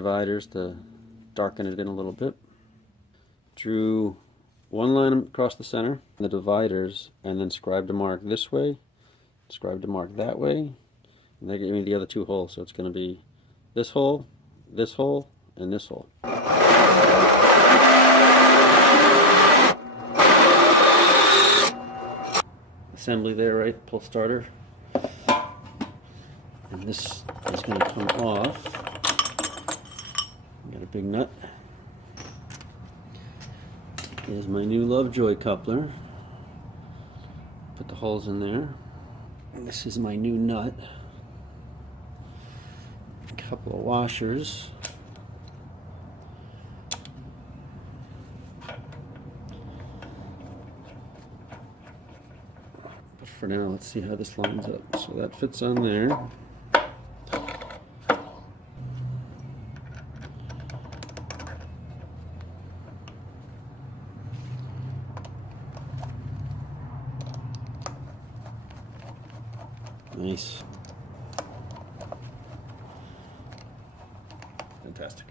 dividers to darken it in a little bit. Drew one line across the center, the dividers, and then scribed a mark this way, scribed a mark that way, and they gave me the other two holes, so it's going to be this hole, and this hole. Assembly there, right? Pull starter. And this is going to come off. Got a big nut. Here's my new Lovejoy coupler. Put the holes in there. And this is my new nut. A couple of washers. But for now, let's see how this lines up. So that fits on there. Nice. Fantastic.